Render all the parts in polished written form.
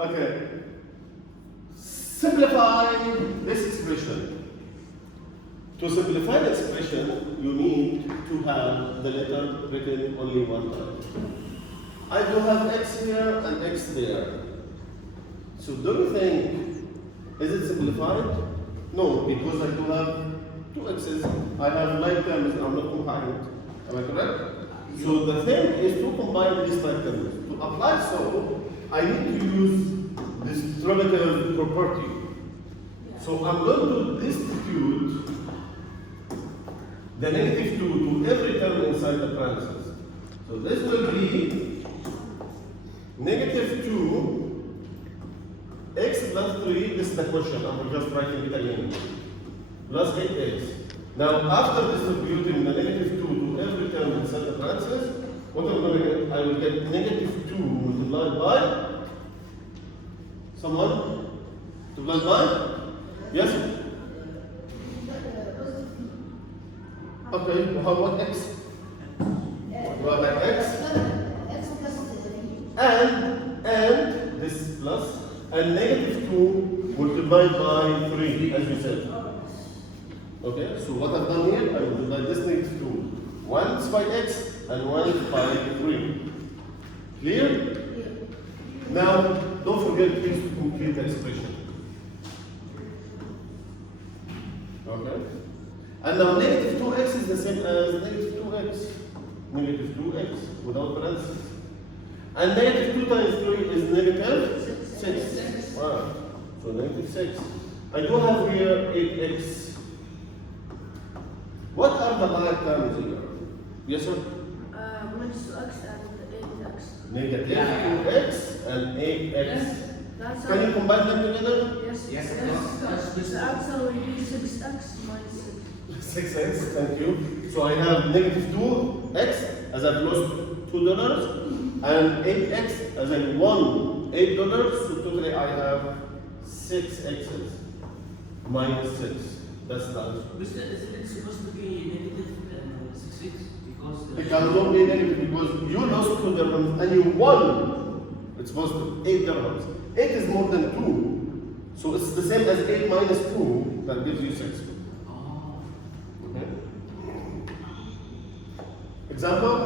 Okay. Simplify this expression. To simplify the expression, you need to have the letter written only one time. I do have x here and x there. So do you think, is it simplified? No, because I do have two x's. I have like terms and I'm not combining. Am I correct? So the thing is to combine these like terms. To apply so, I need to use this distributive property. So I'm going to distribute the negative 2 to every term inside the parentheses. So this will be negative 2 x plus 3, this is the question, I'm just writing it again, plus 8x. Now after distributing the negative 2 to every term inside the parentheses, what I'm going to get? I will get negative 2 multiplied by someone? Multiplied by? Yes? Okay, how about x? What about x? And this plus, and negative 2 multiplied by 3, as we said. Okay, so what I've done here, I multiply this negative 2. Once by x and once by 3. Clear? Now, don't forget please to complete the expression. Okay? And now negative 2x is the same as negative 2x. Negative 2x without parentheses. And negative 2 times 3 is negative 6. Wow. So negative 6. I do have here 8x. What are the like terms here? Yes, sir? Minus 2x and 8x. Negative 2x and 8x. Yes. Can you combine them together? Yes. Yes. The answer will be 6x minus 6. 6x, thank you. So I have negative 2x as I've lost $2 and 8x as I won $8. So totally I have 6 x's minus 6. That's the answer. Mister, isn't it supposed to be negative 6x? Because It cannot be negative because you lost $2 and you won. It's supposed to be $8. 8 is more than 2. So it's the same as 8 minus 2 that gives you 6. Okay. Example?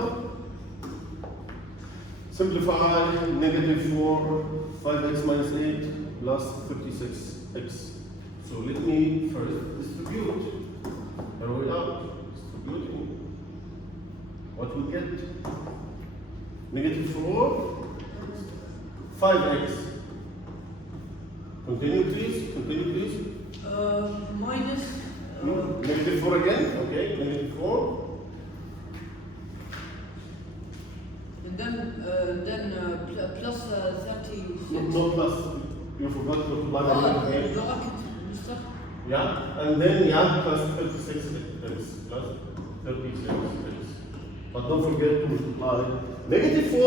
Simplify negative 4, 5x minus 8 plus 56x. So let me first distribute. Here we are, distributing. What we get? Negative 4, 5x. Continue please, Minus. Negative 4 again, okay, negative 4. And then plus 36. No plus, you forgot to multiply by negative 8. Bracket, Mister. Yeah, and then yeah, plus 36 x plus 36 x. But don't forget to multiply negative 4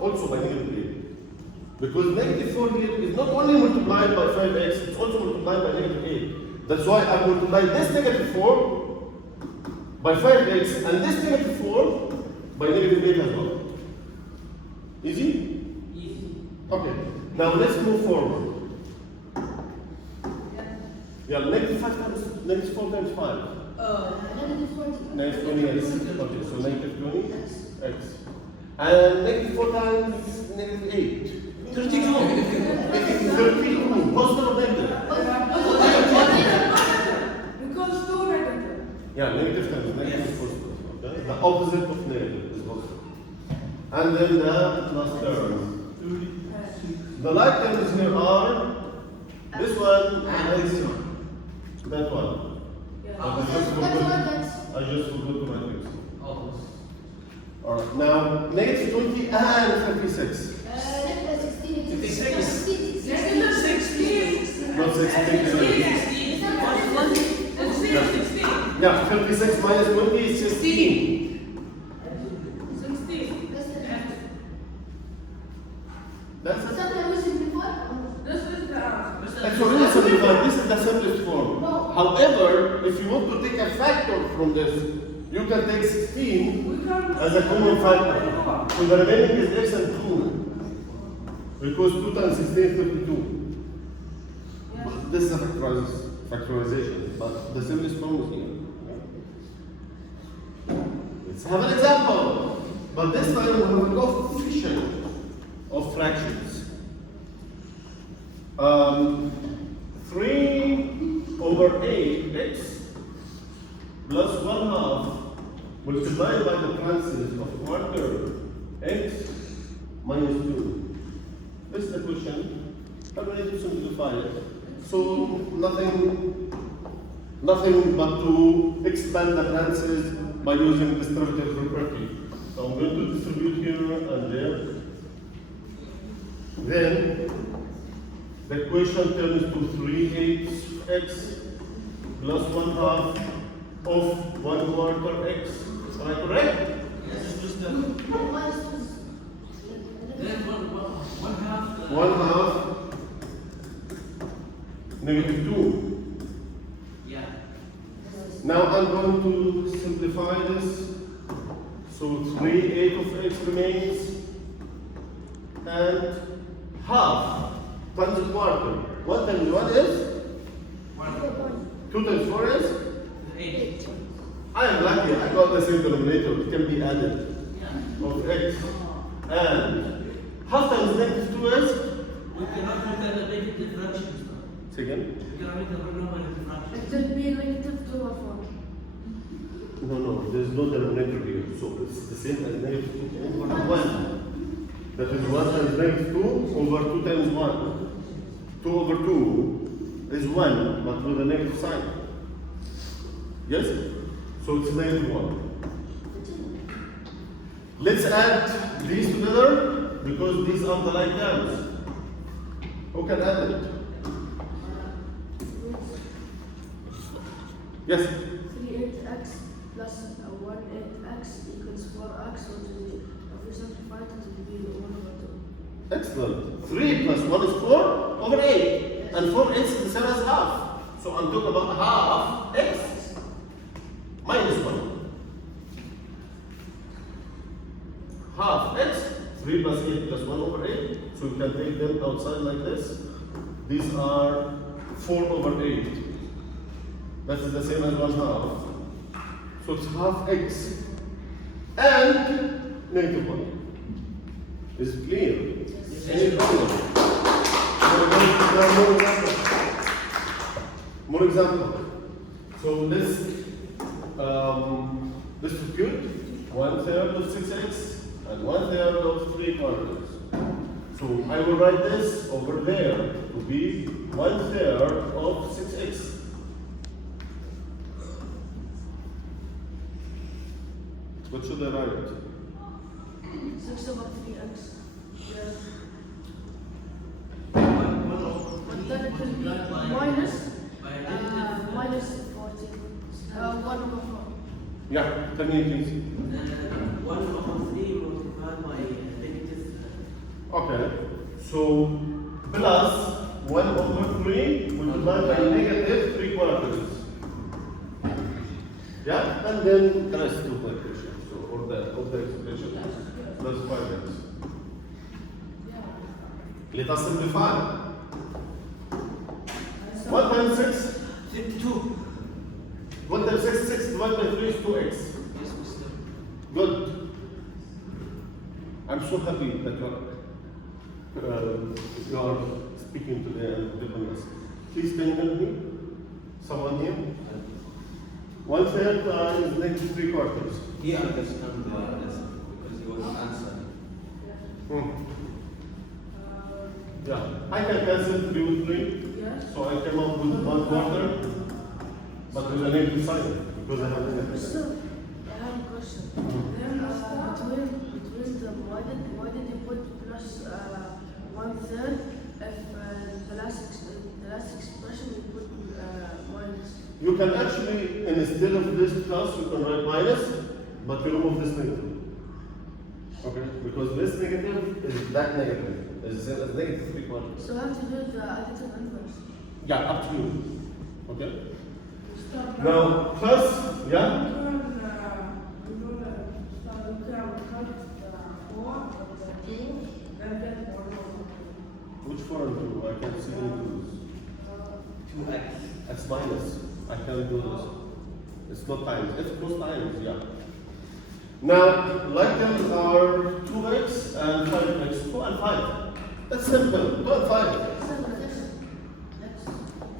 also by negative 8. Because negative 4 here is not only multiplied by 5x, it's also multiplied by negative 8. That's why I multiply this negative 4 by 5x and this negative 4 by negative 8 as well. Easy? easy. Okay, now let's move forward. Yeah, negative 5 times, negative 4 times 5. Negative 20. Negative 20x. Okay, so negative 20x. And negative 4 times negative 8. 32. 32. Positive or negative? Because 2 negative. Yeah, negative times negative is positive. Okay? The opposite of negative is positive. And then the last term. The like terms here are this one and this one. That one. I just forgot to write this. Oh. Alright, now negative 20 and 56. 56. Not 16. Yeah, 56 minus 20 is 16. That's it. Actually, really simplified. This is the simplest form. However, if you want to take a factor from this, you can take 16 as a common factor. So the remaining is x and 2. Because 2 times 16 is 32. Yes. But this is a factorization, but the simplest form is here. Let's have an example. But this time we have a coefficient of fractions. 3/8x plus 1/2 multiplied by the branches of quarter x minus 2. This is the question. I'm ready to simplify it. So nothing but to expand the branches by using distributive property. So I'm going to distribute here and there. Then the equation turns to 3/8x plus 1/2 of 1/4 x. Am I correct? Yes, Mr. Then one half. 1/2 negative 2. Yeah. Now I'm going to simplify this. So 3/8 of x remains and half times a quarter. 1 times 1 is? 2 times 4 is? 8. I am lucky, I got the same denominator. It can be added Yeah. of x. And half times negative 2 is? We cannot make the negative fractions. Say again? We cannot make the negative fractions. It will be negative 2 or 4. No, there's no denominator here. So it's the same as negative 2 over 1. That is 1 times negative 2 over 2 times 1. 2 over 2 is 1, but with a negative sign. Yes? So it's negative 1. Let's add these together because these are the like terms. Who can add it? Yes? 3/8x plus 1/8x equals 4x, which is, if we simplify it, it will be 1/2. Excellent. 3 plus 1 is 4 over 8. And 4x is the same as half. So I'm talking about half x minus 1. Half x, 3 plus 8 plus 1 over 8. So you can take them outside like this. These are 4 over 8. That is the same as 1/2. So it's half x and negative 1. Is it clear? Any problem? More example. So this is good. 1/3 of 6x and 1/3 of 3/4. So I will write this over there to be 1/3 of 6x. What should I write? 6 over 3x. Yes. One But then it will be minus 14. 1 over 4. Yeah, tell me please. 1 over 3 multiplied by negative. Okay. So plus 1 over 3 multiplied by negative 3/4. Yeah, and then the rest of the equation. So or the expression plus 5x. Let us simplify. 1 times 6. 52. 1 times 6 is 6 divided by 3 is 2x. Yes, Mr. Good. I'm so happy that you are speaking today and helping us. Please can you help me? Someone here? 1/3 times negative 3/4. He understands the lesson because he was answering. Yeah. I can cancel 3 with 3. Yes. So I came up with 1/4, but with a negative sign because I have a negative sign. So, I have a question. Then between them, why did you put plus 1/3 if the last expression you put minus? You can actually, instead of this plus, you can write minus, but you remove this negative. Okay? Because this negative is that negative. It's negative 3/4. So I have to do the additive inverse. Yeah, up to you. Okay? Now, plus, yeah? Which 4 and 2? I can't see any 2's. 2x. That's minus. I can't do this. It's not times. It's close times, yeah. Now, like terms are 2x and 5x. 2 and 5. That's simple. 2 and 5.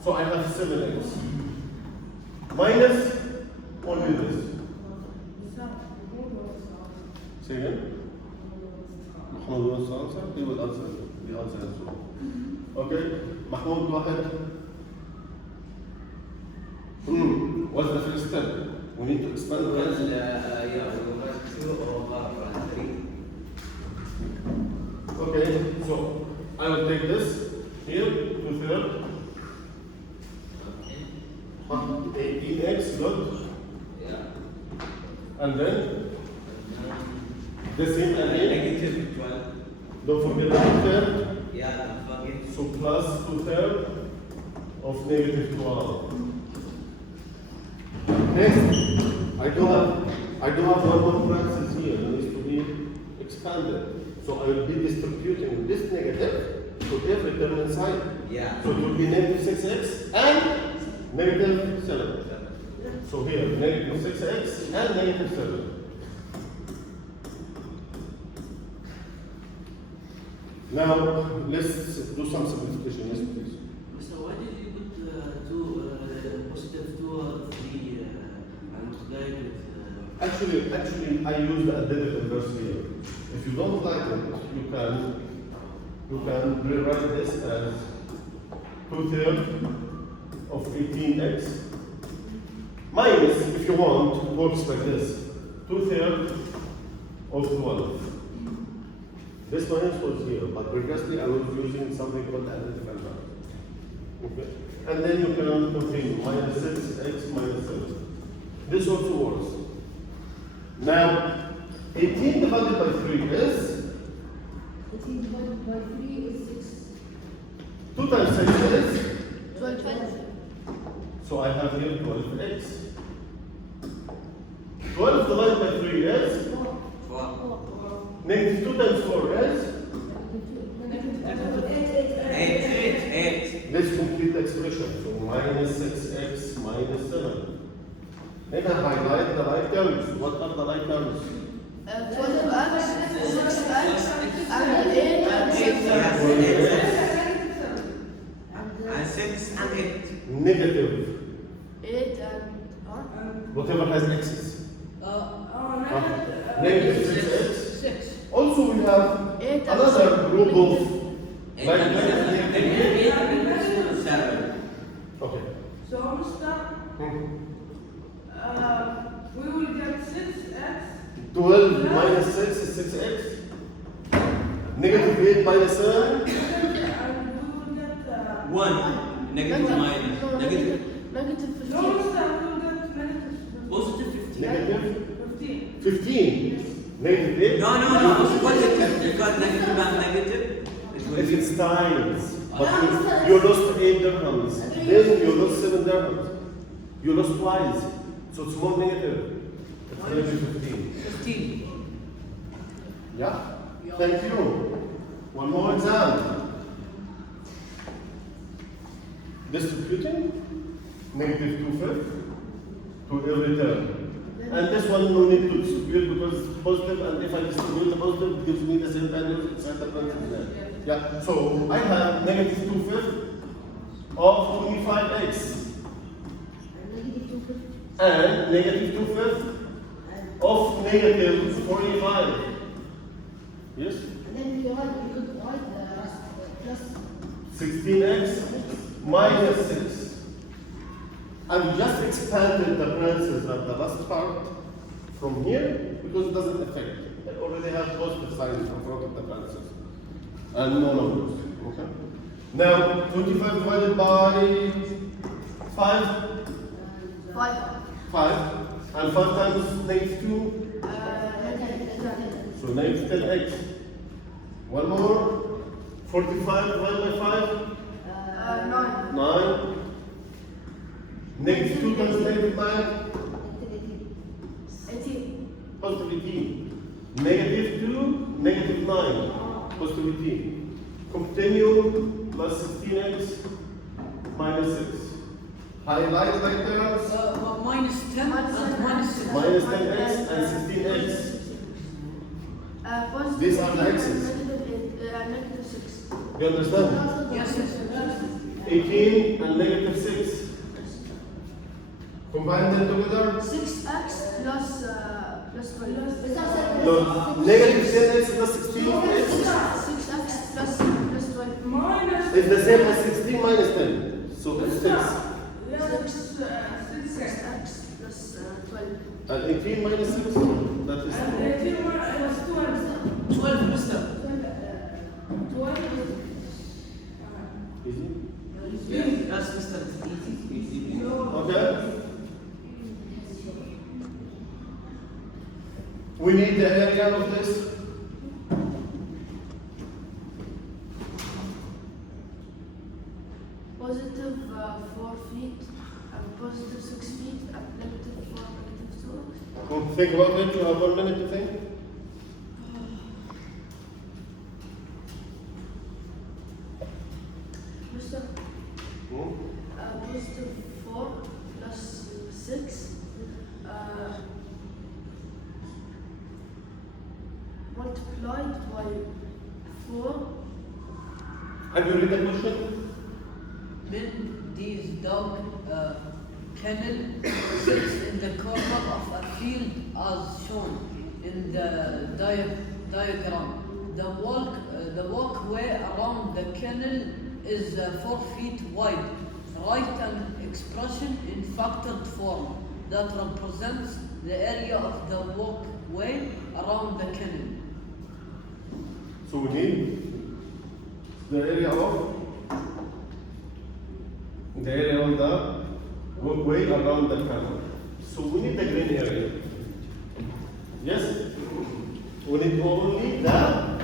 So I have 7x. Minus only this. Say again? Mahmoud wants to answer? He will answer. The answer is wrong. Okay? Mahmoud, go ahead. What's the first step? We need to expand the Well, rest. yeah, we will have 2 over 3. Okay, so I will take this here, 2/3. 18x, good. Yeah. And then the same again. Negative 12. Don't forget the 2/3. Yeah, don't forget. So plus 2/3 of negative 12. Next, I do have one more parenthesis here that needs to be expanded. So I will be distributing this negative to every term inside. Yeah. So it will be negative 6x and negative 7. So here, negative 6x and negative 7. Now, let's do some simplification. Yes, please. So why did you put positive 2 or 3 and multiply it with? Actually, I use the additive inverse here. If you don't like it, you can rewrite this as 2/3 of 18x minus, if you want, works like this, 2/3 of 12. This minus was here, but previously I was using something called additive inverse. Okay? And then you can continue, minus 6x minus 7. This also works. Now, 18 divided by 3 is? 18 divided by 3 is 6. 2 times 6 is? 12. So I have here 12x. 12 divided by 3 is? 4. Negative 2 times 4 is? 8. This complete expression. So minus 6x minus 7. Then I highlight the right terms. What are the right terms? 12x, 6x, and 8 and 7. And 6 and 8. Negative. 8 and Whatever has x's. negative Negative 6x. 6. Also, we have 8 and another group of 8 like and 7. Okay. So Mr. We will get 6x. 12 minus 6 is 6x. Negative 8 minus 7. And we will get 1. Negative minus. Negative. Negative no 15. Mr. We will get negative Positive 15. Negative 15. 15. Negative 8. No. Positive. Because negative and negative. It will If be it's times, but you lost 8 dirhams, then you lost 7 dirhams. You lost twice, so it's more negative. It's negative 15. 15. Yeah? Thank you. One more exam. Distributing negative 2/5 to every term. And this one no need to distribute because it's positive, and if I distribute the positive, it gives me the same values inside the parentheses there. Yeah, so I have negative 2/5 of 25x and negative 2/5 of negative 45. Yes? And then we could write the rest plus 16x minus 6. I've just expanded the parentheses of the last part from here because it doesn't affect. I already have positive signs in front of the parentheses. And no numbers. Okay? Now, 25 divided by 5. 5. 5. And 5 times negative 2. So negative 10x. One more. 45 divided by 5. 9. 9. Negative 2 times negative 9. 18. Positive 18. Negative 2, negative 9. Positive 18. Continue. minus 6. Highlight like terms. minus 10 and minus 6. Minus 10x and 16x. Positive These are the 18 x's. and negative 6. You understand? Yes, yes. 18 and negative 6. Combine them together. 6x plus 12. No, negative 10x plus 16x 6x plus 12. Minus. is the same as 16 minus 10. So it's 6. Yeah, 6x plus 12. And 18 minus 6, that is and 18 was 12. 12, mister. 12. easy. Yes, Mr. It's easy. Okay. We need the area of this. Positive 4 feet and positive 6 feet and negative 4, negative 2. Think about it. You have 1 minute to think. Mr. Hmm? Positive 4 plus 6 multiplied by 4. Have you read the question? When this dog kennel sits in the corner of a field as shown in the diagram. The walkway around the kennel is 4 feet wide. Write an expression in factored form that represents the area of the walkway around the kennel. So we need the area of the walkway around the canal. So we need the green area. Yes? We need only the,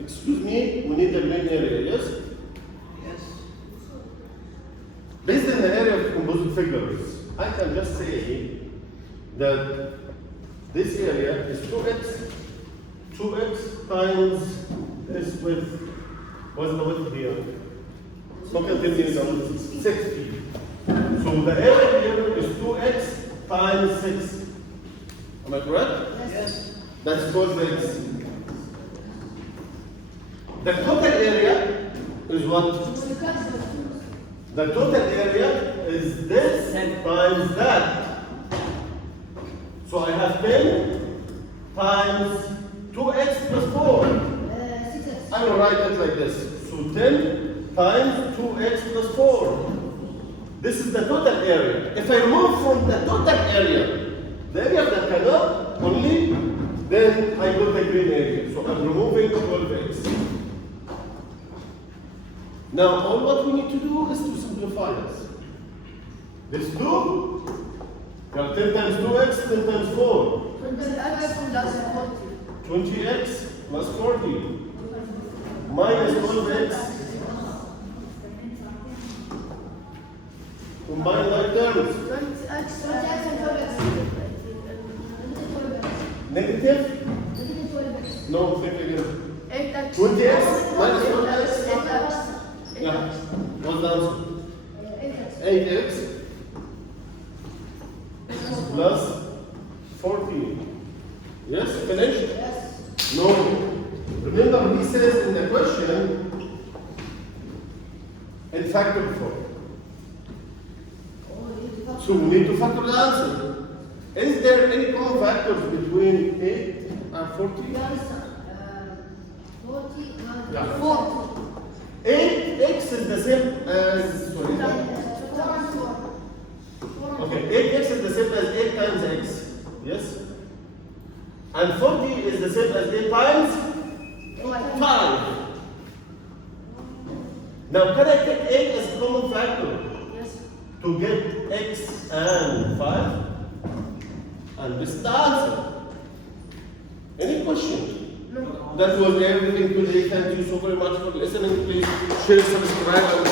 excuse me, we need the green area, yes? Yes. Based on the area of composite figures, I can just say that this area is 2x times this width. What's the width here? So can tell me the 6 feet. So the area here is 2x times 6. Am I correct? Yes. That's called the x. The total area is what? The total area is this times that. So I have 10 times 2x plus 4. I will write it like this. So 10 times 2x plus 4. This is the total area. If I remove from the total area, the area of the canal only, then I go to the green area. So I'm removing 12x. Now all what we need to do is to simplify this. This 2, you have 10 times 2x, 10 times 4. 20x plus 40. 20x plus 40 minus 12x. Combine like terms. 20x Negative? No, think again. 8x. 20x minus 12x. 8x. Yeah. What's the answer? 8x plus 14. Yes, finished? Yes. No. Remember, he says in the question, in factor form. So we need to factor the answer. Is there any common factors between 8 and 40? Yeah. 40. 8x is the same as, sorry. Okay, 8x is the same as 8 times x. Yes? And 40 is the same as 8 times 5. Now, can I take 8 as a common factor Yes. to get x and 5? And this is the answer. Any question? No. That was everything today. Thank you so very much for listening. Please share, subscribe, and